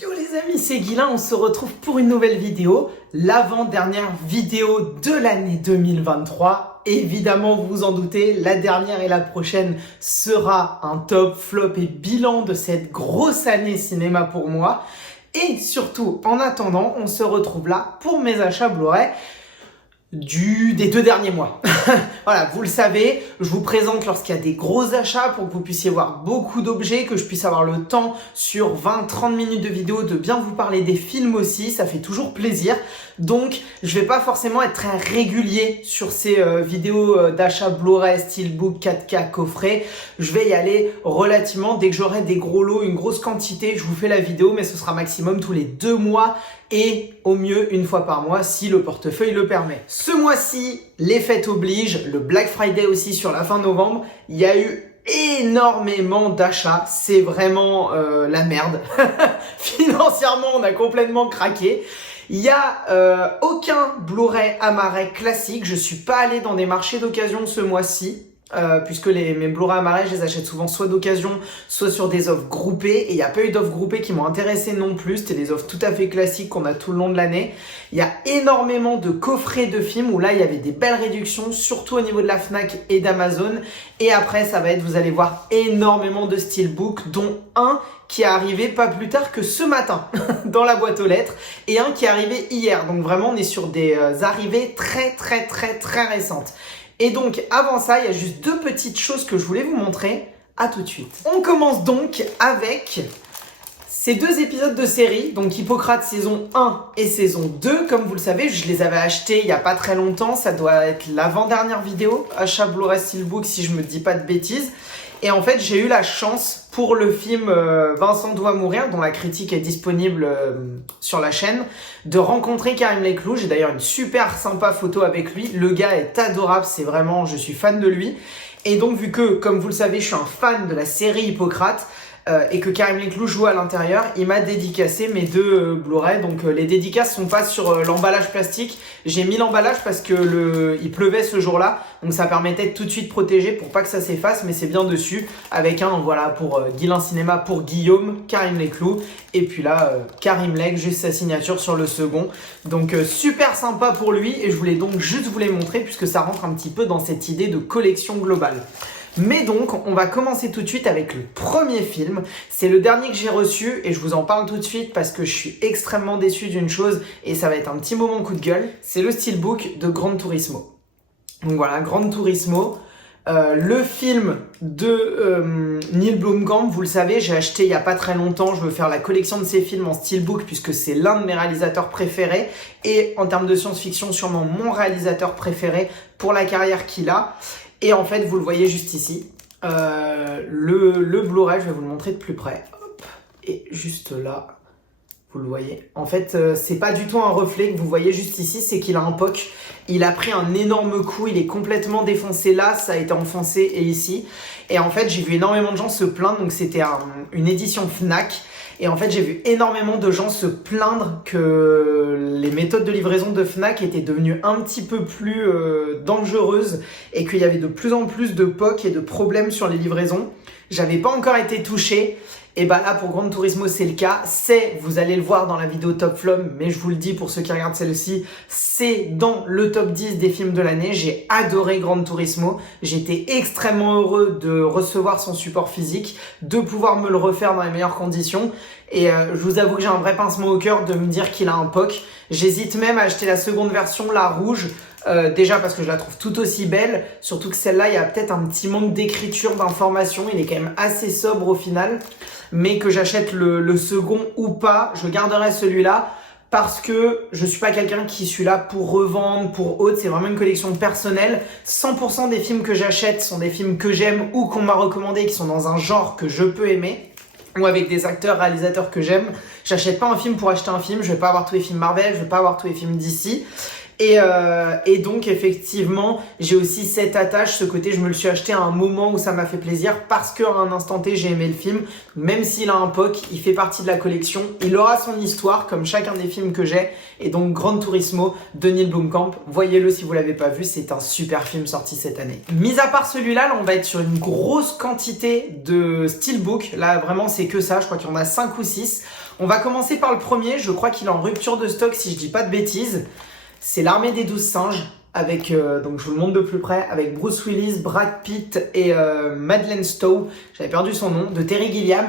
Yo les amis, c'est Guilain, on se retrouve pour une nouvelle vidéo, l'avant-dernière vidéo de l'année 2023. Évidemment, vous vous en doutez, la dernière et la prochaine sera un top, flop et bilan de cette grosse année cinéma pour moi. Et surtout, en attendant, on se retrouve là pour mes achats Blu-ray des 2 derniers mois. Voilà, vous le savez, je vous présente lorsqu'il y a des gros achats pour que vous puissiez voir beaucoup d'objets, que je puisse avoir le temps sur 20-30 minutes de vidéo de bien vous parler des films aussi, ça fait toujours plaisir. Donc, je vais pas forcément être très régulier sur ces vidéos d'achat Blu-ray, Steelbook, 4K, coffret. Je vais y aller relativement, dès que j'aurai des gros lots, une grosse quantité, je vous fais la vidéo, mais ce sera maximum tous les 2 mois et au mieux une fois par mois si le portefeuille le permet. Ce mois-ci, les fêtes obligent, le Black Friday aussi sur la fin novembre, il y a eu énormément d'achats, c'est vraiment la merde. Financièrement, on a complètement craqué. Il n'y a aucun Blu-ray Amaray classique, je suis pas allé dans des marchés d'occasion ce mois-ci. Puisque mes Blu-ray Amaray, je les achète souvent soit d'occasion, soit sur des offres groupées, et il n'y a pas eu d'offres groupées qui m'ont intéressé non plus, c'était des offres tout à fait classiques qu'on a tout le long de l'année. Il y a énormément de coffrets de films où là il y avait des belles réductions, surtout au niveau de la Fnac et d'Amazon, et après ça va être, vous allez voir, énormément de steelbook, dont un qui est arrivé pas plus tard que ce matin dans la boîte aux lettres, et un qui est arrivé hier, donc vraiment on est sur des arrivées très récentes. Et donc, avant ça, il y a juste 2 petites choses que je voulais vous montrer. À tout de suite. On commence donc avec ces 2 épisodes de série, donc Hippocrate saison 1 et saison 2. Comme vous le savez, je les avais achetés il n'y a pas très longtemps. Ça doit être l'avant-dernière vidéo, achat Blu-ray Steelbook si je me dis pas de bêtises. Et en fait, j'ai eu la chance pour le film Vincent doit mourir, dont la critique est disponible sur la chaîne, de rencontrer Karim Leclou. J'ai d'ailleurs une super sympa photo avec lui. Le gars est adorable, c'est vraiment, je suis fan de lui. Et donc, vu que, comme vous le savez, je suis un fan de la série Hippocrate, et que Karim Leclou joue à l'intérieur, il m'a dédicacé mes 2 Blu-ray. Donc les dédicaces sont pas sur l'emballage plastique. J'ai mis l'emballage parce que il pleuvait ce jour-là, donc ça permettait de tout de suite protéger pour pas que ça s'efface, mais c'est bien dessus avec un voilà pour Guilain Cinéma pour Guillaume, Karim Leclou, et puis là Karim Lec, juste sa signature sur le second. Donc super sympa pour lui, et je voulais donc juste vous les montrer puisque ça rentre un petit peu dans cette idée de collection globale. Mais donc, on va commencer tout de suite avec le premier film. C'est le dernier que j'ai reçu et je vous en parle tout de suite parce que je suis extrêmement déçu d'une chose et ça va être un petit moment coup de gueule. C'est le Steelbook de Gran Turismo. Donc voilà, Gran Turismo. Le film de Neil Blomkamp, vous le savez, j'ai acheté il n'y a pas très longtemps. Je veux faire la collection de ses films en Steelbook puisque c'est l'un de mes réalisateurs préférés. Et en termes de science-fiction, sûrement mon réalisateur préféré pour la carrière qu'il a. Et en fait, vous le voyez juste ici, le Blu-ray, je vais vous le montrer de plus près. Hop. Et juste là, vous le voyez. En fait, c'est pas du tout un reflet que vous voyez juste ici, c'est qu'il a un POC. Il a pris un énorme coup, il est complètement défoncé là, ça a été enfoncé et ici. Et en fait, j'ai vu énormément de gens se plaindre, donc c'était une édition Fnac. Et en fait, j'ai vu énormément de gens se plaindre que les méthodes de livraison de Fnac étaient devenues un petit peu plus dangereuses et qu'il y avait de plus en plus de POC et de problèmes sur les livraisons. J'avais pas encore été touché. Et bah là, pour Gran Turismo, c'est le cas. Vous allez le voir dans la vidéo Top Flop, mais je vous le dis pour ceux qui regardent celle-ci, c'est dans le top 10 des films de l'année. J'ai adoré Gran Turismo. J'étais extrêmement heureux de recevoir son support physique, de pouvoir me le refaire dans les meilleures conditions. Et je vous avoue que j'ai un vrai pincement au cœur de me dire qu'il a un POC. J'hésite même à acheter la seconde version, la rouge. Déjà parce que je la trouve tout aussi belle, surtout que celle-là, il y a peut-être un petit manque d'écriture, d'information. Il est quand même assez sobre au final. Mais que j'achète le second ou pas, je garderai celui-là parce que je suis pas quelqu'un qui suis là pour revendre, pour autre. C'est vraiment une collection personnelle. 100% des films que j'achète sont des films que j'aime ou qu'on m'a recommandé, qui sont dans un genre que je peux aimer, ou avec des acteurs, réalisateurs que j'aime. J'achète pas un film pour acheter un film. Je vais pas avoir tous les films Marvel, je vais pas avoir tous les films DC. Et donc effectivement, j'ai aussi cette attache, ce côté, je me le suis acheté à un moment où ça m'a fait plaisir parce qu'à un instant T, j'ai aimé le film. Même s'il a un POC, il fait partie de la collection. Il aura son histoire, comme chacun des films que j'ai. Et donc, Gran Turismo de Neil Blomkamp. Voyez-le si vous l'avez pas vu, c'est un super film sorti cette année. Mis à part celui-là, là, on va être sur une grosse quantité de steelbook. Là, vraiment, c'est que ça. Je crois qu'il y en a 5 ou 6. On va commencer par le premier. Je crois qu'il est en rupture de stock, si je dis pas de bêtises. C'est l'Armée des 12 singes, avec, donc je vous le montre de plus près, avec Bruce Willis, Brad Pitt et Madeleine Stowe, j'avais perdu son nom, de Terry Gilliam.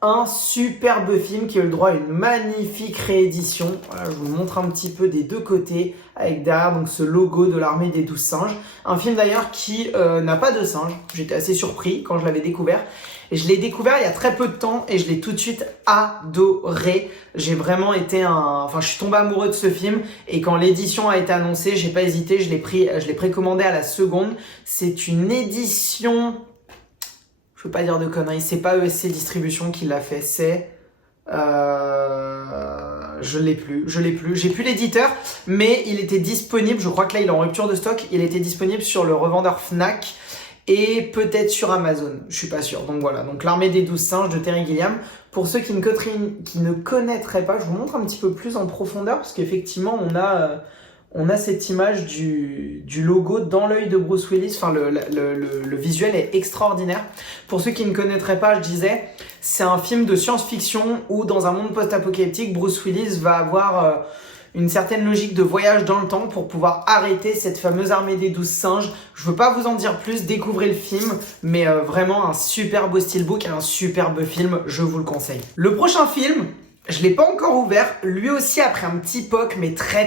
Un superbe film qui a eu le droit à une magnifique réédition. Voilà, je vous le montre un petit peu des deux côtés, avec derrière donc ce logo de l'Armée des 12 singes. Un film d'ailleurs qui n'a pas de singes. J'étais assez surpris quand je l'avais découvert. Et je l'ai découvert il y a très peu de temps et je l'ai tout de suite adoré. J'ai vraiment été je suis tombé amoureux de ce film et quand l'édition a été annoncée, j'ai pas hésité, je l'ai précommandé à la seconde. C'est une édition, je veux pas dire de conneries, c'est pas ESC Distribution qui l'a fait, c'est... je l'ai plus. J'ai plus l'éditeur, mais il était disponible, je crois que là il est en rupture de stock, il était disponible sur le revendeur Fnac. Et peut-être sur Amazon, je suis pas sûr. Donc voilà, donc l'Armée des 12 singes de Terry Gilliam. Pour ceux qui ne connaîtraient pas, je vous montre un petit peu plus en profondeur parce qu'effectivement on a cette image du logo dans l'œil de Bruce Willis. Enfin, le visuel est extraordinaire. Pour ceux qui ne connaîtraient pas, je disais, c'est un film de science-fiction où dans un monde post-apocalyptique, Bruce Willis va avoir... une certaine logique de voyage dans le temps pour pouvoir arrêter cette fameuse armée des 12 singes. Je veux pas vous en dire plus, découvrez le film, mais vraiment un super beau steelbook et un superbe film, je vous le conseille. Le prochain film, je l'ai pas encore ouvert, lui aussi après un petit POC, mais très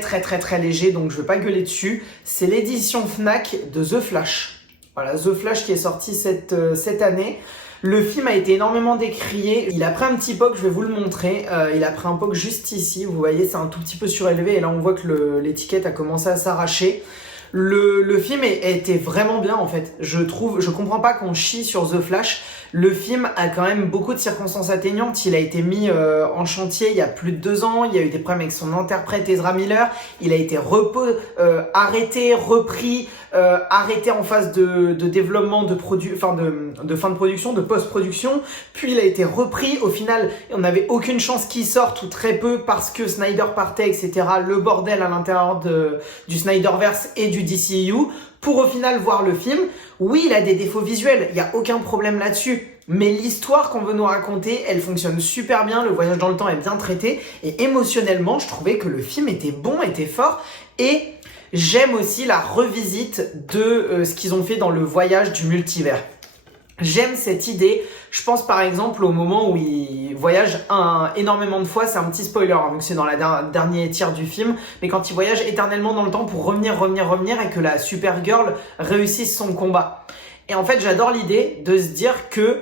léger, donc je veux pas gueuler dessus. C'est l'édition Fnac de The Flash. Voilà, The Flash qui est sorti cette année. Le film a été énormément décrié. Il a pris un petit POC, je vais vous le montrer. Il a pris un POC juste ici. Vous voyez, c'est un tout petit peu surélevé. Et là, on voit que l'étiquette a commencé à s'arracher. Le film était vraiment bien, en fait. Je comprends pas qu'on chie sur The Flash. Le film a quand même beaucoup de circonstances atteignantes. Il a été mis en chantier il y a plus de 2 ans. Il y a eu des problèmes avec son interprète Ezra Miller. Il a été arrêté, repris, arrêté en phase de développement de fin de production, de post-production. Puis il a été repris. Au final, on n'avait aucune chance qu'il sorte ou très peu parce que Snyder partait, etc. Le bordel à l'intérieur du Snyderverse et du DCU. Pour au final voir le film, oui, il a des défauts visuels, il n'y a aucun problème là-dessus. Mais l'histoire qu'on veut nous raconter, elle fonctionne super bien, le voyage dans le temps est bien traité. Et émotionnellement, je trouvais que le film était bon, était fort. Et j'aime aussi la revisite de ce qu'ils ont fait dans le voyage du multivers. J'aime cette idée. Je pense par exemple au moment où il voyage énormément de fois, c'est un petit spoiler hein, vu que c'est dans la dernier tiers du film, mais quand il voyage éternellement dans le temps pour revenir et que la Supergirl réussisse son combat. Et en fait, j'adore l'idée de se dire que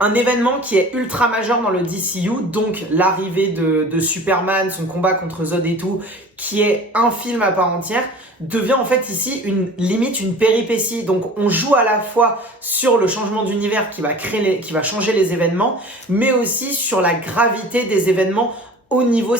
un événement qui est ultra majeur dans le DCU, donc l'arrivée de Superman, son combat contre Zod et tout, qui est un film à part entière, devient en fait ici limite une péripétie. Donc on joue à la fois sur le changement d'univers qui va changer les événements, mais aussi sur la gravité des événements au niveau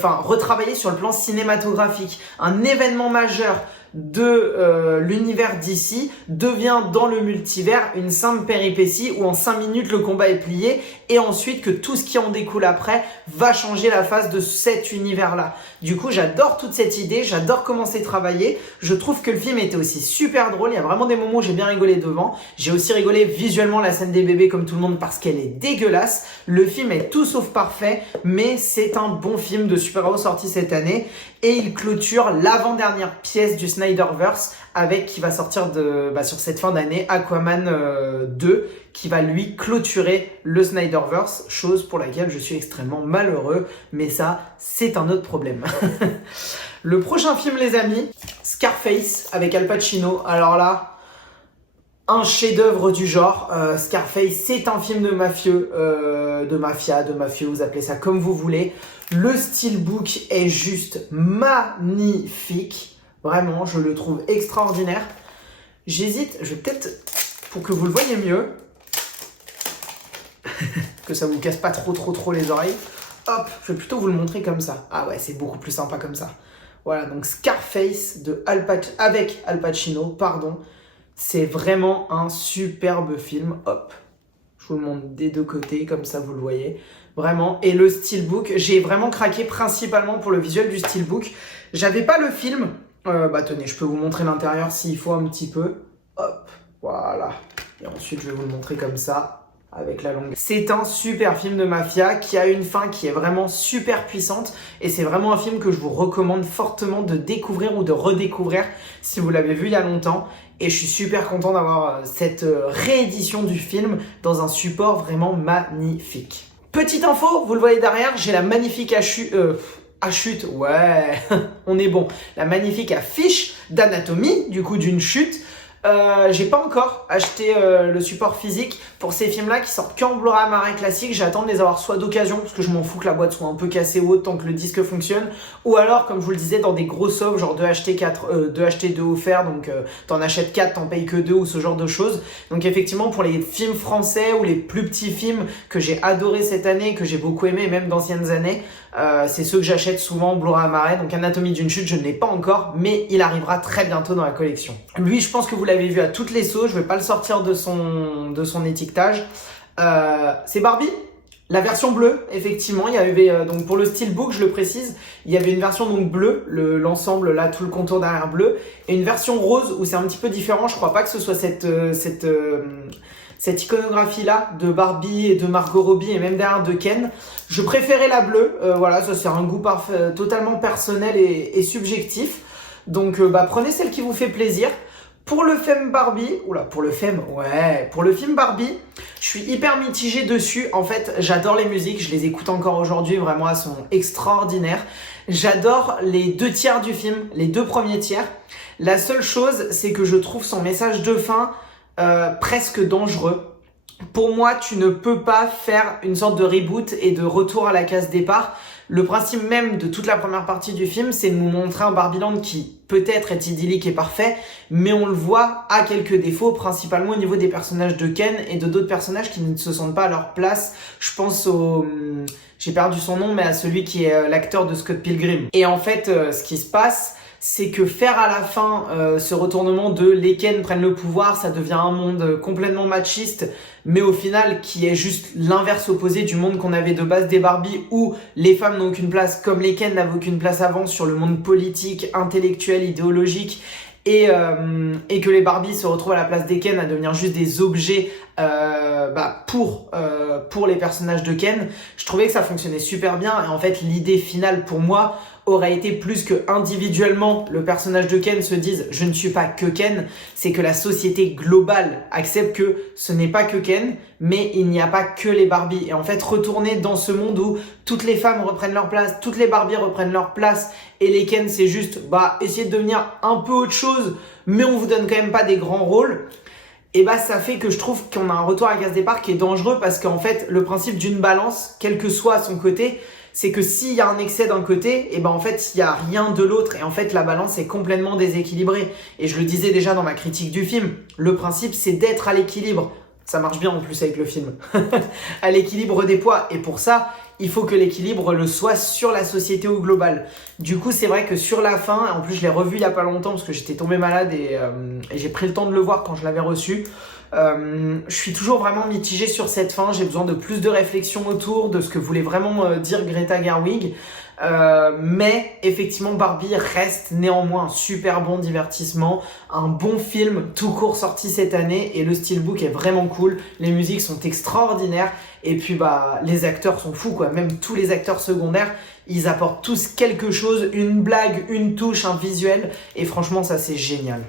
retravaillé sur le plan cinématographique. Un événement majeur de l'univers d'ici devient dans le multivers une simple péripétie où en 5 minutes le combat est plié et ensuite que tout ce qui en découle après va changer la face de cet univers-là. Du coup, j'adore toute cette idée, j'adore comment c'est travaillé. Je trouve que le film était aussi super drôle. Il y a vraiment des moments où j'ai bien rigolé devant. J'ai aussi rigolé visuellement la scène des bébés comme tout le monde parce qu'elle est dégueulasse. Le film est tout sauf parfait, mais c'est un bon film de super-héros sorti cette année. Et il clôture l'avant-dernière pièce du Snyderverse qui va sortir sur cette fin d'année, Aquaman 2, qui va lui clôturer le Snyderverse, chose pour laquelle je suis extrêmement malheureux, mais ça, c'est un autre problème. Le prochain film, les amis, Scarface avec Al Pacino. Alors là, un chef-d'œuvre du genre. Scarface, c'est un film de mafieux, de mafieux, vous appelez ça comme vous voulez. Le steelbook est juste magnifique. Vraiment, je le trouve extraordinaire. J'hésite, je vais peut-être, pour que vous le voyez mieux, que ça vous casse pas trop les oreilles. Hop, je vais plutôt vous le montrer comme ça. Ah ouais, c'est beaucoup plus sympa comme ça. Voilà, donc Scarface avec Al Pacino, pardon. C'est vraiment un superbe film. Hop, je vous le montre des deux côtés, comme ça vous le voyez. Vraiment. Et le steelbook, j'ai vraiment craqué principalement pour le visuel du steelbook. J'avais pas le film. Tenez, je peux vous montrer l'intérieur s'il faut un petit peu. Hop, voilà. Et ensuite, je vais vous le montrer comme ça. Avec la longue. C'est un super film de mafia qui a une fin qui est vraiment super puissante et c'est vraiment un film que je vous recommande fortement de découvrir ou de redécouvrir si vous l'avez vu il y a longtemps et je suis super content d'avoir cette réédition du film dans un support vraiment magnifique. Petite info, vous le voyez derrière, j'ai la magnifique chute, ouais, on est bon. La magnifique affiche d'anatomie, du coup d'une chute. J'ai pas encore acheté le support physique pour ces films là qui sortent qu'en Blu-ray classique. J'attends de les avoir soit d'occasion parce que je m'en fous que la boîte soit un peu cassée ou autre tant que le disque fonctionne, ou alors comme je vous le disais dans des grosses offres genre 2 achetés 2 achetés 2 offerts, donc t'en achètes 4 t'en payes que 2 ou ce genre de choses. Donc effectivement pour les films français ou les plus petits films que j'ai adoré cette année, que j'ai beaucoup aimé même d'anciennes années, c'est ceux que j'achète souvent en Blu-ray. Donc Anatomie d'une chute je ne l'ai pas encore mais il arrivera très bientôt dans la collection. Lui je pense que vous l'avez vu à toutes les sauces, je vais pas le sortir de son étiquetage. C'est Barbie, la version bleue, effectivement. Il y avait donc pour le steelbook, je le précise, il y avait une version donc bleue, l'ensemble là, tout le contour derrière bleu, et une version rose où c'est un petit peu différent. Je crois pas que ce soit cette iconographie là de Barbie et de Margot Robbie et même derrière de Ken. Je préférais la bleue, voilà, ça c'est un goût totalement personnel et subjectif. Donc prenez celle qui vous fait plaisir. Pour le film Barbie, pour le film Barbie, je suis hyper mitigé dessus. En fait, j'adore les musiques, je les écoute encore aujourd'hui, vraiment elles sont extraordinaires. J'adore les 2 tiers du film, les 2 premiers tiers. La seule chose, c'est que je trouve son message de fin presque dangereux. Pour moi, tu ne peux pas faire une sorte de reboot et de retour à la case départ. Le principe même de toute la première partie du film, c'est de nous montrer un Barbieland qui peut-être est idyllique et parfait, mais on le voit à quelques défauts, principalement au niveau des personnages de Ken et de d'autres personnages qui ne se sentent pas à leur place. Je pense j'ai perdu son nom, mais à celui qui est l'acteur de Scott Pilgrim. Et en fait, ce qui se passe, c'est que faire à la fin ce retournement de les Ken prennent le pouvoir, ça devient un monde complètement machiste, mais au final qui est juste l'inverse opposé du monde qu'on avait de base des Barbie où les femmes n'ont aucune place comme les Ken n'avaient aucune place avant sur le monde politique, intellectuel, idéologique et que les Barbie se retrouvent à la place des Ken à devenir juste des objets pour les personnages de Ken. Je trouvais que ça fonctionnait super bien et en fait l'idée finale pour moi aurait été plus que individuellement le personnage de Ken se dise je ne suis pas que Ken, c'est que la société globale accepte que ce n'est pas que Ken, mais il n'y a pas que les Barbie. Et en fait retourner dans ce monde où toutes les femmes reprennent leur place, toutes les Barbie reprennent leur place et les Ken c'est juste essayer de devenir un peu autre chose, mais on vous donne quand même pas des grands rôles. Et ça fait que je trouve qu'on a un retour à la case départ qui est dangereux parce qu'en fait le principe d'une balance, quel que soit son côté, c'est que s'il y a un excès d'un côté, en fait, il n'y a rien de l'autre. Et en fait, la balance est complètement déséquilibrée. Et je le disais déjà dans ma critique du film, le principe, c'est d'être à l'équilibre. Ça marche bien en plus avec le film. À l'équilibre des poids. Et pour ça, il faut que l'équilibre le soit sur la société au global. Du coup, c'est vrai que sur la fin, en plus, je l'ai revu il n'y a pas longtemps parce que j'étais tombé malade et j'ai pris le temps de le voir quand je l'avais reçu. Je suis toujours vraiment mitigé sur cette fin, j'ai besoin de plus de réflexion autour de ce que voulait vraiment dire Greta Gerwig, mais effectivement Barbie reste néanmoins un super bon divertissement, un bon film tout court sorti cette année et le steelbook est vraiment cool, les musiques sont extraordinaires et puis les acteurs sont fous quoi, même tous les acteurs secondaires ils apportent tous quelque chose, une blague, une touche, un visuel et franchement ça c'est génial.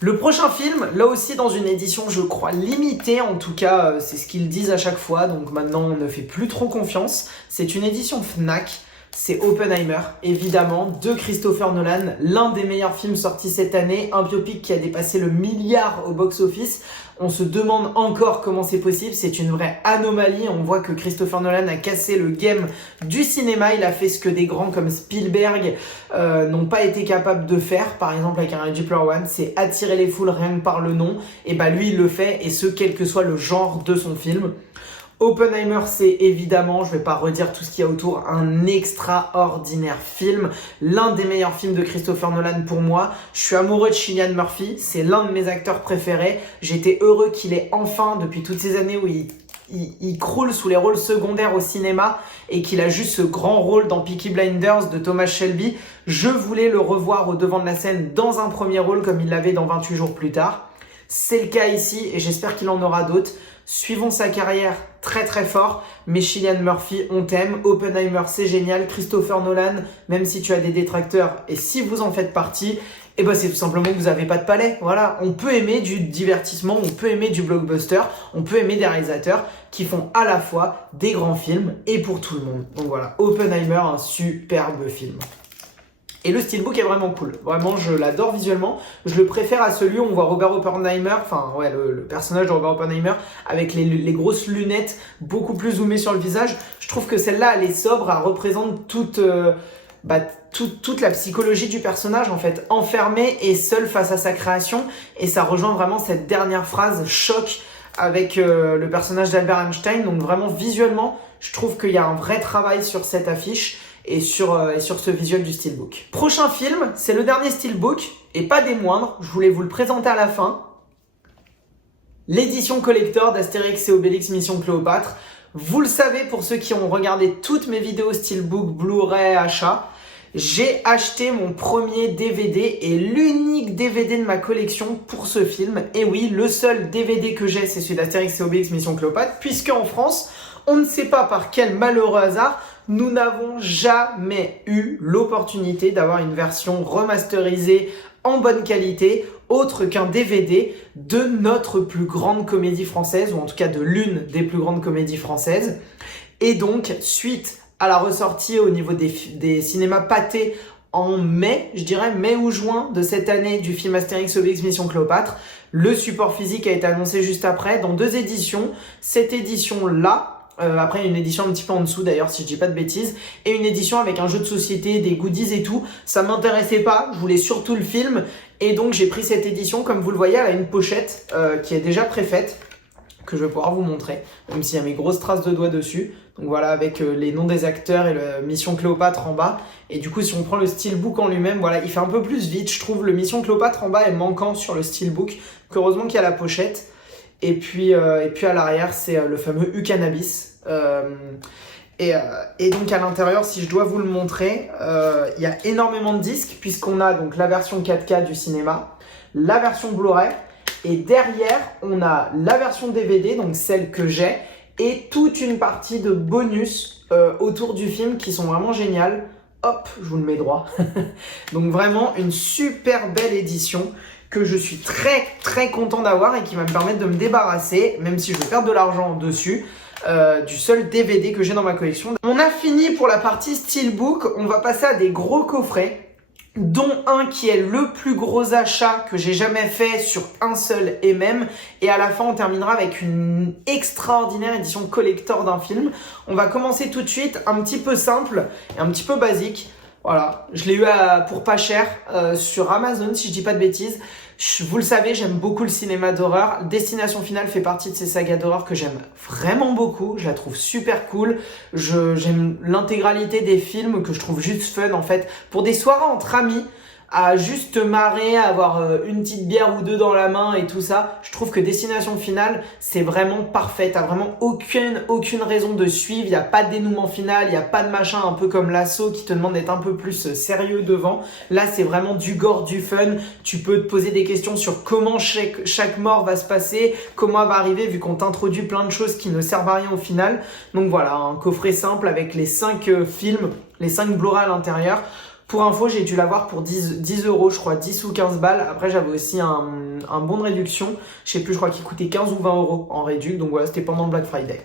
Le prochain film, là aussi dans une édition je crois limitée, en tout cas c'est ce qu'ils disent à chaque fois, donc maintenant on ne fait plus trop confiance. C'est une édition Fnac, c'est Oppenheimer, évidemment, de Christopher Nolan, l'un des meilleurs films sortis cette année, un biopic qui a dépassé le milliard au box-office. On se demande encore comment c'est possible, c'est une vraie anomalie. On voit que Christopher Nolan a cassé le game du cinéma, il a fait ce que des grands comme Spielberg n'ont pas été capables de faire. Par exemple avec un Ready Player One, c'est attirer les foules rien que par le nom. Et lui il le fait, et ce quel que soit le genre de son film. Oppenheimer, c'est évidemment, je vais pas redire tout ce qu'il y a autour, un extraordinaire film, l'un des meilleurs films de Christopher Nolan pour moi. Je suis amoureux de Cillian Murphy, c'est l'un de mes acteurs préférés. J'étais heureux qu'il ait enfin, depuis toutes ces années où il croule sous les rôles secondaires au cinéma et qu'il a juste ce grand rôle dans Peaky Blinders de Thomas Shelby. Je voulais le revoir au devant de la scène dans un premier rôle comme il l'avait dans 28 jours plus tard. C'est le cas ici et j'espère qu'il en aura d'autres. Suivons sa carrière très très fort, mais Cillian Murphy, on t'aime. Oppenheimer, c'est génial. Christopher Nolan, même si tu as des détracteurs et si vous en faites partie, eh ben c'est tout simplement que vous n'avez pas de palais. Voilà, on peut aimer du divertissement, on peut aimer du blockbuster, on peut aimer des réalisateurs qui font à la fois des grands films et pour tout le monde. Donc voilà, Oppenheimer, un superbe film. Et le steelbook est vraiment cool, vraiment je l'adore visuellement, je le préfère à celui où on voit Robert Oppenheimer, enfin ouais le personnage de Robert Oppenheimer avec les grosses lunettes beaucoup plus zoomées sur le visage. Je trouve que celle-là elle est sobre, elle représente toute la psychologie du personnage en fait, enfermé et seul face à sa création, et ça rejoint vraiment cette dernière phrase choc avec le personnage d'Albert Einstein. Donc vraiment visuellement je trouve qu'il y a un vrai travail sur cette affiche et sur ce visuel du steelbook. Prochain film, c'est le dernier steelbook, et pas des moindres, je voulais vous le présenter à la fin. L'édition collector d'Astérix et Obélix Mission Cléopâtre. Vous le savez pour ceux qui ont regardé toutes mes vidéos steelbook, Blu-ray, achat, j'ai acheté mon premier DVD et l'unique DVD de ma collection pour ce film. Et oui, le seul DVD que j'ai, c'est celui d'Astérix et Obélix Mission Cléopâtre, puisque en France, on ne sait pas par quel malheureux hasard, nous n'avons jamais eu l'opportunité d'avoir une version remasterisée en bonne qualité, autre qu'un DVD de notre plus grande comédie française, ou en tout cas de l'une des plus grandes comédies françaises. Et donc, suite à la ressortie au niveau des cinémas Pathé en mai, je dirais mai ou juin de cette année du film Astérix Obélix Mission Cléopâtre, le support physique a été annoncé juste après, dans 2 éditions. Cette édition-là, après une édition un petit peu en dessous d'ailleurs si je dis pas de bêtises, et une édition avec un jeu de société, des goodies et tout, ça m'intéressait pas, je voulais surtout le film, et donc j'ai pris cette édition. Comme vous le voyez, elle a une pochette qui est déjà préfaite, que je vais pouvoir vous montrer, même s'il y a mes grosses traces de doigts dessus. Donc voilà, avec les noms des acteurs et le Mission Cléopâtre en bas. Et du coup, si on prend le steelbook en lui-même, voilà, il fait un peu plus vite. Je trouve le Mission Cléopâtre en bas est manquant sur le steelbook. Donc heureusement qu'il y a la pochette. Et puis à l'arrière, c'est le fameux U-Cannabis. Et donc à l'intérieur, si je dois vous le montrer, il y a énormément de disques, puisqu'on a donc la version 4K du cinéma, la version Blu-ray, et derrière, on a la version DVD, donc celle que j'ai, et toute une partie de bonus autour du film qui sont vraiment géniales. Hop, je vous le mets droit. Donc vraiment une super belle édition que je suis très très content d'avoir et qui va me permettre de me débarrasser, même si je vais perdre de l'argent dessus, du seul DVD que j'ai dans ma collection. On a fini pour la partie steelbook, on va passer à des gros coffrets, dont un qui est le plus gros achat que j'ai jamais fait sur un seul et même. Et à la fin, on terminera avec une extraordinaire édition collector d'un film. On va commencer tout de suite, un petit peu simple et un petit peu basique. Voilà, je l'ai eu pour pas cher sur Amazon, si je dis pas de bêtises. Vous le savez, j'aime beaucoup le cinéma d'horreur. Destination Finale fait partie de ces sagas d'horreur que j'aime vraiment beaucoup. Je la trouve super cool. J'aime l'intégralité des films que je trouve juste fun en fait. Pour des soirées entre amis, à juste te marrer, à avoir une petite bière ou deux dans la main et tout ça, je trouve que Destination Finale, c'est vraiment parfait. T'as vraiment aucune raison de suivre. Il n'y a pas de dénouement final, il n'y a pas de machin un peu comme L'Assaut qui te demande d'être un peu plus sérieux devant. Là, c'est vraiment du gore, du fun. Tu peux te poser des questions sur comment chaque mort va se passer, comment elle va arriver, vu qu'on t'introduit plein de choses qui ne servent à rien au final. Donc voilà, un coffret simple avec les 5 films, les 5 Blu-ray à l'intérieur. Pour info, j'ai dû l'avoir pour 10 euros, je crois, 10 ou 15 balles. Après, j'avais aussi un bon de réduction. Je sais plus, je crois qu'il coûtait 15 ou 20 euros en réduc. Donc voilà, c'était pendant le Black Friday.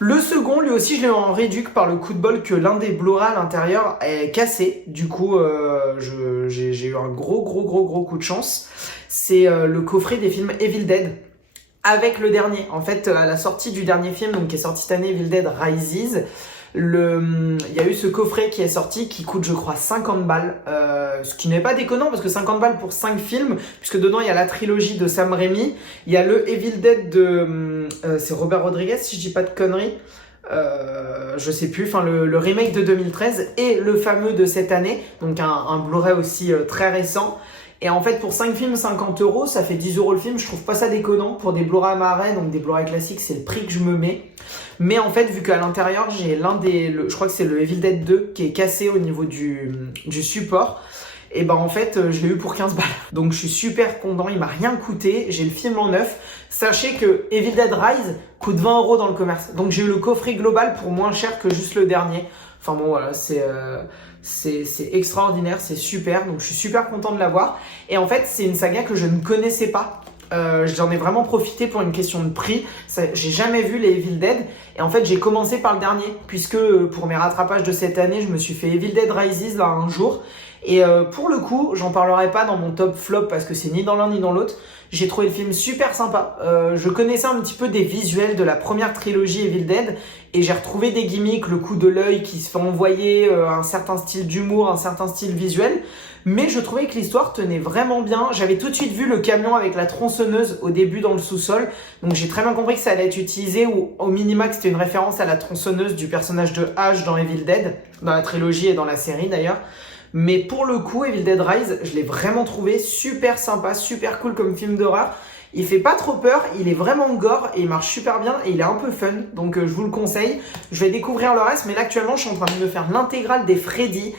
Le second, lui aussi, je l'ai eu en réduc par le coup de bol que l'un des Blu-ray à l'intérieur est cassé. Du coup, j'ai eu un gros coup de chance. C'est le coffret des films Evil Dead. Avec le dernier. En fait, à la sortie du dernier film, donc qui est sorti cette année, Evil Dead Rises, Il y a eu ce coffret qui est sorti qui coûte je crois 50 balles, ce qui n'est pas déconnant parce que 50 balles pour 5 films, puisque dedans il y a la trilogie de Sam Raimi, il y a le Evil Dead de c'est Robert Rodriguez si je dis pas de conneries, je sais plus, enfin le remake de 2013 et le fameux de cette année, donc un Blu-ray aussi très récent. Et en fait, pour 5 films, 50 €, ça fait 10 € le film. Je trouve pas ça déconnant. Pour des Blu-ray Marais, donc des Blu-ray classiques, c'est le prix que je me mets. Mais en fait, vu qu'à l'intérieur, j'ai je crois que c'est le Evil Dead 2 qui est cassé au niveau du support. Et ben en fait, je l'ai eu pour 15 balles. Donc je suis super content, il m'a rien coûté. J'ai le film en neuf. Sachez que Evil Dead Rise coûte 20 € dans le commerce. Donc j'ai eu le coffret global pour moins cher que juste le dernier. Enfin bon, voilà, c'est extraordinaire, c'est super, donc je suis super content de l'avoir. Et en fait, c'est une saga que je ne connaissais pas. J'en ai vraiment profité pour une question de prix. J'ai jamais vu les Evil Dead. Et en fait, j'ai commencé par le dernier, puisque pour mes rattrapages de cette année, je me suis fait Evil Dead Rises là un jour. Et pour le coup, j'en parlerai pas dans mon top flop parce que c'est ni dans l'un ni dans l'autre. J'ai trouvé le film super sympa. Je connaissais un petit peu des visuels de la première trilogie Evil Dead et j'ai retrouvé des gimmicks, le coup de l'œil qui se fait envoyer, un certain style d'humour, un certain style visuel. Mais je trouvais que l'histoire tenait vraiment bien. J'avais tout de suite vu le camion avec la tronçonneuse au début dans le sous-sol. Donc j'ai très bien compris que ça allait être utilisé ou au minima que c'était une référence à la tronçonneuse du personnage de Ash dans Evil Dead, dans la trilogie et dans la série d'ailleurs. Mais pour le coup, Evil Dead Rise, je l'ai vraiment trouvé super sympa, super cool comme film d'horreur. Il fait pas trop peur, il est vraiment gore et il marche super bien et il est un peu fun. Donc je vous le conseille. Je vais découvrir le reste, mais là actuellement, je suis en train de me faire l'intégrale des Freddy.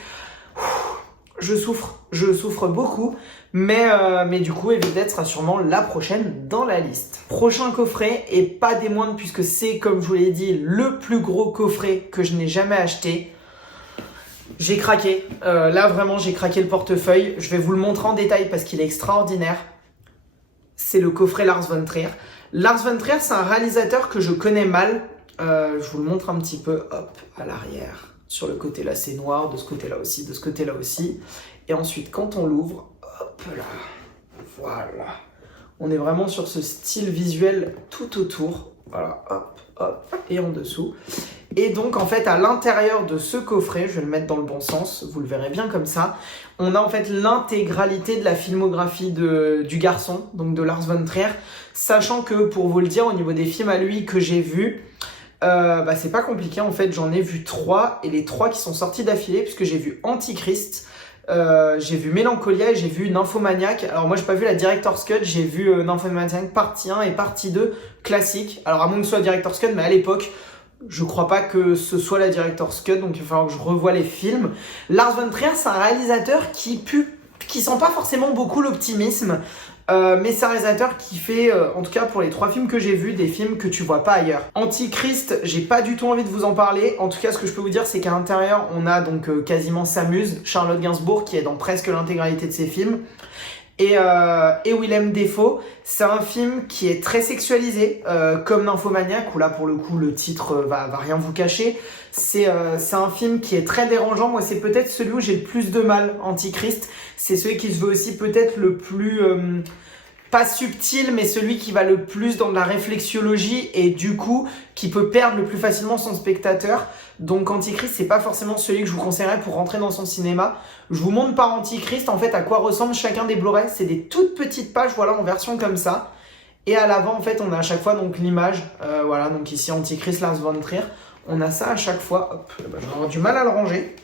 Je souffre beaucoup. Mais du coup, Evil Dead sera sûrement la prochaine dans la liste. Prochain coffret, et pas des moindres puisque c'est, comme je vous l'ai dit, le plus gros coffret que je n'ai jamais acheté. J'ai craqué, là vraiment j'ai craqué le portefeuille, je vais vous le montrer en détail parce qu'il est extraordinaire. C'est le coffret Lars von Trier. Lars von Trier, c'est un réalisateur que je connais mal, je vous le montre un petit peu, hop, à l'arrière. Sur le côté là c'est noir, de ce côté là aussi, de ce côté là aussi. Et ensuite quand on l'ouvre, hop là, voilà. On est vraiment sur ce style visuel tout autour, voilà, hop, hop, et en dessous. Et donc en fait à l'intérieur de ce coffret, je vais le mettre dans le bon sens, vous le verrez bien comme ça, on a en fait l'intégralité de la filmographie du garçon, donc de Lars von Trier, sachant que pour vous le dire au niveau des films à lui que j'ai vus, c'est pas compliqué en fait, j'en ai vu 3 et les 3 qui sont sortis d'affilée puisque j'ai vu Antichrist, j'ai vu Mélancolia et j'ai vu Nymphomaniac. Alors moi j'ai pas vu la Director's Cut, j'ai vu Nymphomaniac partie 1 et partie 2 classique, alors à moins que ce soit Director's Cut mais à l'époque je crois pas que ce soit la Director's Cut, donc il va falloir que je revoie les films. Lars von Trier, c'est un réalisateur qui sent pas forcément beaucoup l'optimisme, mais c'est un réalisateur qui fait, en tout cas pour les 3 films que j'ai vus, des films que tu vois pas ailleurs. Antichrist, j'ai pas du tout envie de vous en parler. En tout cas, ce que je peux vous dire, c'est qu'à l'intérieur, on a donc quasiment Samuse, Charlotte Gainsbourg, qui est dans presque l'intégralité de ses films. Et Willem Dafoe, c'est un film qui est très sexualisé, comme Nymphomaniac, où là pour le coup le titre va rien vous cacher. C'est un film qui est très dérangeant. Moi c'est peut-être celui où j'ai le plus de mal, Antichrist. C'est celui qui se veut aussi peut-être le plus, pas subtil, mais celui qui va le plus dans de la réflexiologie et du coup qui peut perdre le plus facilement son spectateur. Donc Antichrist, c'est pas forcément celui que je vous conseillerais pour rentrer dans son cinéma. Je vous montre par Antichrist en fait à quoi ressemble chacun des Blu-ray. C'est des toutes petites pages, voilà, en version comme ça. Et à l'avant en fait on a à chaque fois donc l'image, voilà, donc ici Antichrist, Lars von Trier. On a ça à chaque fois. Hop, je vais avoir du mal à le ranger.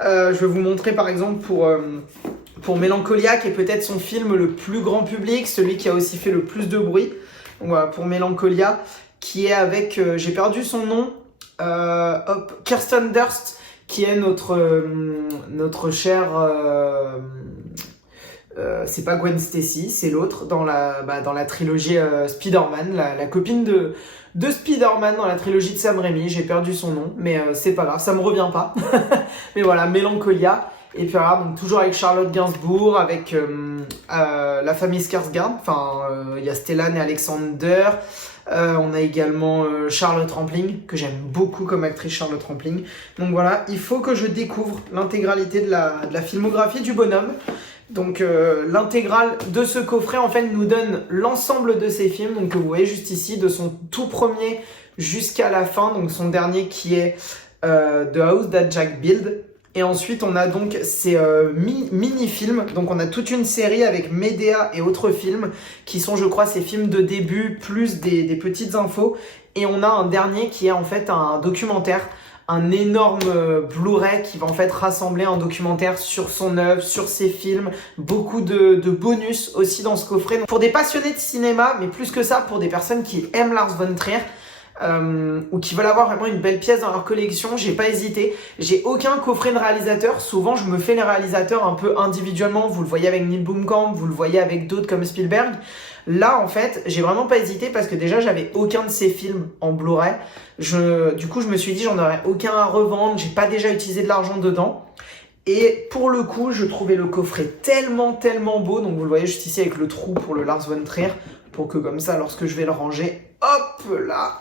Je vais vous montrer par exemple pour Mélancolia, qui est peut-être son film le plus grand public, celui qui a aussi fait le plus de bruit. Donc voilà, pour Mélancolia, qui est avec, j'ai perdu son nom, Kirsten Dunst, qui est notre chère, c'est pas Gwen Stacy, c'est l'autre, dans la trilogie Spider-Man, la copine de Spider-Man dans la trilogie de Sam Raimi. J'ai perdu son nom, mais c'est pas grave, ça me revient pas. Mais voilà, Mélancolia. Et puis voilà, donc toujours avec Charlotte Gainsbourg, avec la famille Skarsgård, enfin il y a Stellan et Alexander, on a également Charlotte Rampling, que j'aime beaucoup comme actrice, Charlotte Rampling. Donc voilà, il faut que je découvre l'intégralité de la filmographie du bonhomme. Donc l'intégrale de ce coffret en fait nous donne l'ensemble de ses films, donc que vous voyez juste ici, de son tout premier jusqu'à la fin, donc son dernier qui est The House That Jack Built. Et ensuite, on a donc ces mini-films. Donc, on a toute une série avec Médéa et autres films qui sont, je crois, ces films de début plus des petites infos. Et on a un dernier qui est en fait un documentaire, un énorme Blu-ray qui va en fait rassembler un documentaire sur son œuvre, sur ses films, beaucoup de bonus aussi dans ce coffret. Donc, pour des passionnés de cinéma, mais plus que ça, pour des personnes qui aiment Lars von Trier, ou qui veulent avoir vraiment une belle pièce dans leur collection, j'ai pas hésité. J'ai aucun coffret de réalisateur. Souvent, je me fais les réalisateurs un peu individuellement. Vous le voyez avec Neil Blomkamp, vous le voyez avec d'autres comme Spielberg. Là, en fait, j'ai vraiment pas hésité parce que déjà, j'avais aucun de ces films en Blu-ray. Du coup, je me suis dit, j'en aurais aucun à revendre. J'ai pas déjà utilisé de l'argent dedans. Et pour le coup, je trouvais le coffret tellement beau. Donc, vous le voyez juste ici avec le trou pour le Lars von Trier. Pour que comme ça, lorsque je vais le ranger, hop là,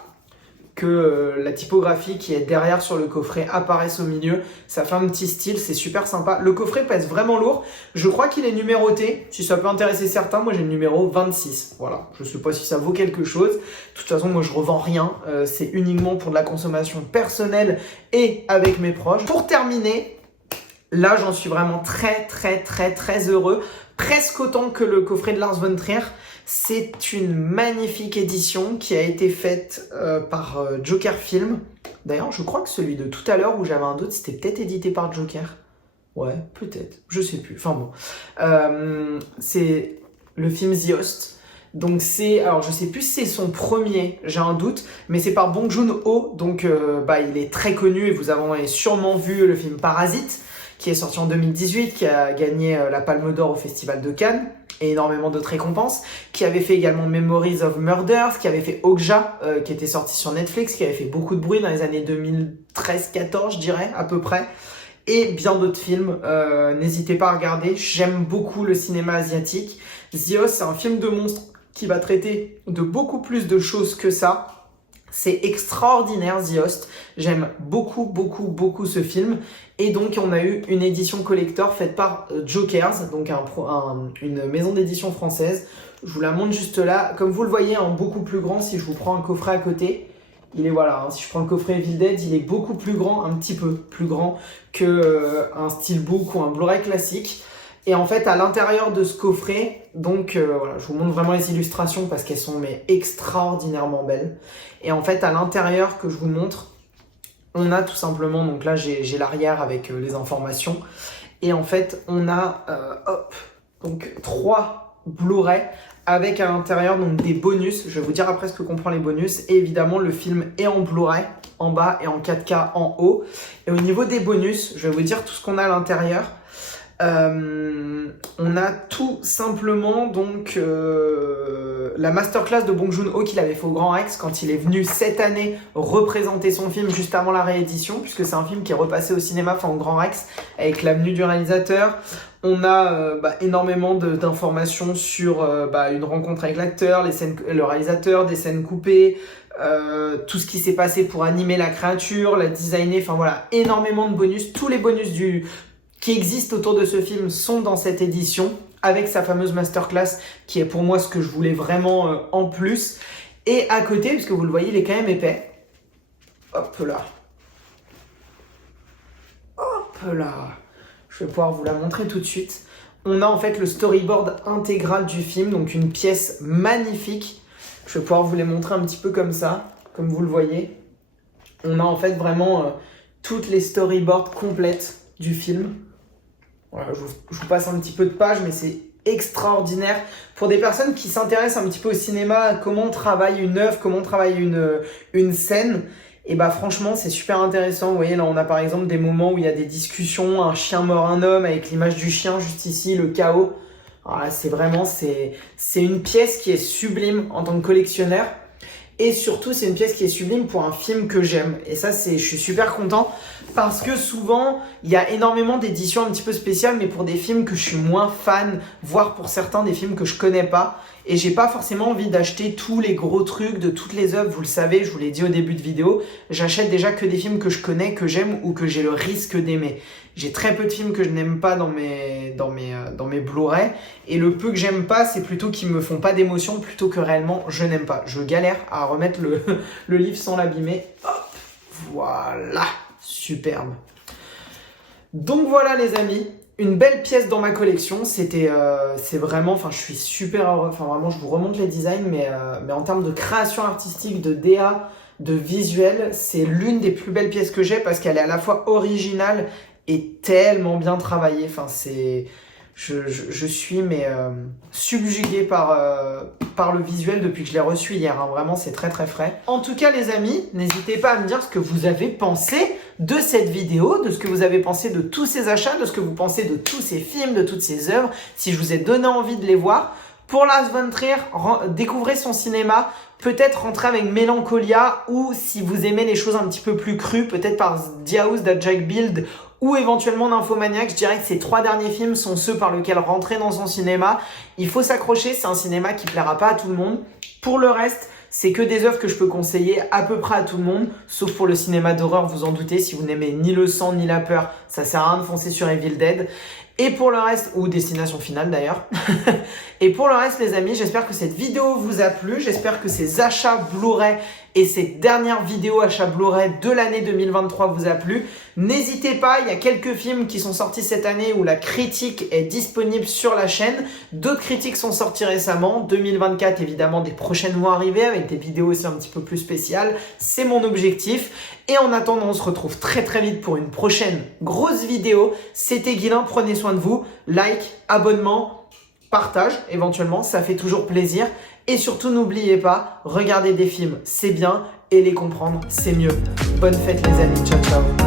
que la typographie qui est derrière sur le coffret apparaisse au milieu. Ça fait un petit style, c'est super sympa. Le coffret pèse vraiment lourd. Je crois qu'il est numéroté. Si ça peut intéresser certains, moi j'ai le numéro 26. Voilà, je sais pas si ça vaut quelque chose. De toute façon, moi je revends rien. C'est uniquement pour de la consommation personnelle et avec mes proches. Pour terminer, là j'en suis vraiment très heureux. Presque autant que le coffret de Lars von Trier. C'est une magnifique édition qui a été faite par Joker Film. D'ailleurs, je crois que celui de tout à l'heure où j'avais un doute, c'était peut-être édité par Joker. Ouais, peut-être. Je sais plus. Enfin bon. C'est le film The Host. Donc c'est... Alors, je sais plus si c'est son premier, j'ai un doute. Mais c'est par Bong Joon-ho. Donc, il est très connu et vous avez sûrement vu le film Parasite, qui est sorti en 2018, qui a gagné la Palme d'Or au Festival de Cannes. Et énormément d'autres récompenses, qui avait fait également Memories of Murders, qui avait fait Okja, qui était sorti sur Netflix, qui avait fait beaucoup de bruit dans les années 2013-14, je dirais, à peu près, et bien d'autres films. N'hésitez pas à regarder, j'aime beaucoup le cinéma asiatique. The Host, c'est un film de monstre qui va traiter de beaucoup plus de choses que ça. C'est extraordinaire, The Host. J'aime beaucoup ce film. Et donc, on a eu une édition collector faite par Jokers, donc une maison d'édition française. Je vous la montre juste là. Comme vous le voyez, en beaucoup plus grand, si je vous prends un coffret à côté, il est voilà. Si je prends le coffret Evil Dead, il est beaucoup plus grand, un petit peu plus grand qu'un Steelbook ou un Blu-ray classique. Et en fait, à l'intérieur de ce coffret, donc voilà, je vous montre vraiment les illustrations parce qu'elles sont extraordinairement belles. Et en fait, à l'intérieur que je vous montre, on a tout simplement, donc là j'ai l'arrière avec les informations. Et en fait, on a donc 3 Blu-ray avec à l'intérieur donc des bonus. Je vais vous dire après ce que comprend les bonus. Et évidemment, le film est en Blu-ray en bas et en 4K en haut. Et au niveau des bonus, je vais vous dire tout ce qu'on a à l'intérieur. On a tout simplement donc la masterclass de Bong Joon-ho qu'il avait fait au Grand Rex quand il est venu cette année représenter son film juste avant la réédition, puisque c'est un film qui est repassé au cinéma, enfin au Grand Rex, avec la venue du réalisateur. On a énormément d'informations sur une rencontre avec l'acteur, le réalisateur, des scènes coupées, tout ce qui s'est passé pour animer la créature, la designer, enfin voilà, énormément de bonus. Tous les bonus qui existent autour de ce film sont dans cette édition, avec sa fameuse masterclass, qui est pour moi ce que je voulais vraiment en plus. Et à côté, puisque vous le voyez, il est quand même épais. Hop là. Hop là. Je vais pouvoir vous la montrer tout de suite. On a en fait le storyboard intégral du film, donc une pièce magnifique. Je vais pouvoir vous les montrer un petit peu comme ça, comme vous le voyez. On a en fait vraiment toutes les storyboards complètes du film. Voilà, je vous passe un petit peu de page, mais c'est extraordinaire. Pour des personnes qui s'intéressent un petit peu au cinéma, comment on travaille une œuvre, comment on travaille une scène, et franchement, c'est super intéressant. Vous voyez, là, on a par exemple des moments où il y a des discussions, un chien mord un homme, avec l'image du chien juste ici, le chaos. Alors là, c'est une pièce qui est sublime en tant que collectionneur. Et surtout, c'est une pièce qui est sublime pour un film que j'aime. Et ça, je suis super content parce que souvent, il y a énormément d'éditions un petit peu spéciales, mais pour des films que je suis moins fan, voire pour certains des films que je connais pas. Et j'ai pas forcément envie d'acheter tous les gros trucs de toutes les œuvres. Vous le savez, je vous l'ai dit au début de vidéo, j'achète déjà que des films que je connais, que j'aime ou que j'ai le risque d'aimer. J'ai très peu de films que je n'aime pas dans mes Blu-ray. Et le peu que j'aime pas, c'est plutôt qu'ils me font pas d'émotion plutôt que réellement je n'aime pas. Je galère à remettre le livre sans l'abîmer. Hop, voilà, superbe. Donc voilà les amis, une belle pièce dans ma collection. C'est vraiment, je suis super heureux. Vraiment, je vous remonte les designs, mais en termes de création artistique, de DA, de visuel, c'est l'une des plus belles pièces que j'ai parce qu'elle est à la fois originale et tellement bien travaillée. Je suis subjugué par le visuel depuis que je l'ai reçu hier. Hein. Vraiment, c'est très très frais. En tout cas, les amis, n'hésitez pas à me dire ce que vous avez pensé de cette vidéo, de ce que vous avez pensé de tous ces achats, de ce que vous pensez de tous ces films, de toutes ces œuvres, si je vous ai donné envie de les voir. Pour Lars von Trier, découvrez son cinéma, peut-être rentrer avec Mélancolia, ou si vous aimez les choses un petit peu plus crues, peut-être par The House That Jack Built, ou éventuellement Nymphomaniac. Je dirais que ces 3 derniers films sont ceux par lesquels rentrer dans son cinéma. Il faut s'accrocher, c'est un cinéma qui plaira pas à tout le monde. Pour le reste, c'est que des œuvres que je peux conseiller à peu près à tout le monde, sauf pour le cinéma d'horreur, vous en doutez, si vous n'aimez ni le sang ni la peur, ça sert à rien de foncer sur Evil Dead. Et pour le reste, ou Destination Finale d'ailleurs. Et pour le reste les amis, j'espère que cette vidéo vous a plu, j'espère que ces achats Blu-ray et ces dernières vidéos achats Blu-ray de l'année 2023 vous a plu. N'hésitez pas, il y a quelques films qui sont sortis cette année où la critique est disponible sur la chaîne. D'autres critiques sont sorties récemment. 2024, évidemment, des prochaines vont arriver avec des vidéos aussi un petit peu plus spéciales. C'est mon objectif. Et en attendant, on se retrouve très très vite pour une prochaine grosse vidéo. C'était Guilain, prenez soin de vous. Like, abonnement, partage éventuellement, ça fait toujours plaisir. Et surtout, n'oubliez pas, regarder des films, c'est bien, et les comprendre, c'est mieux. Bonne fête les amis, ciao ciao.